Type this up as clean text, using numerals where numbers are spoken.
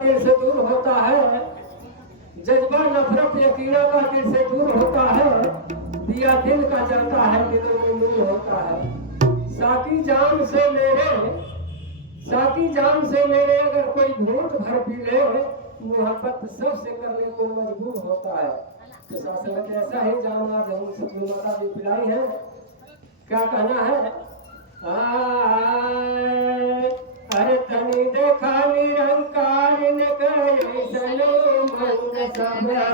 दिल से दूर होता है, जज्बा नफरत यकीना का दिल से दूर होता है, दिया दिल का जलता है, दिलों में नूर होता है। साकी जान से मेरे अगर कोई घूंट भर पी ले, मोहब्बत सबसे करने को मजबूर होता है। तो शासन के ऐसा ही जान आज हम सतगुरु माता भी पिलाई है। क्या कहना है? अरे तनी देखा निरंकार ने कहे सनो मंग सब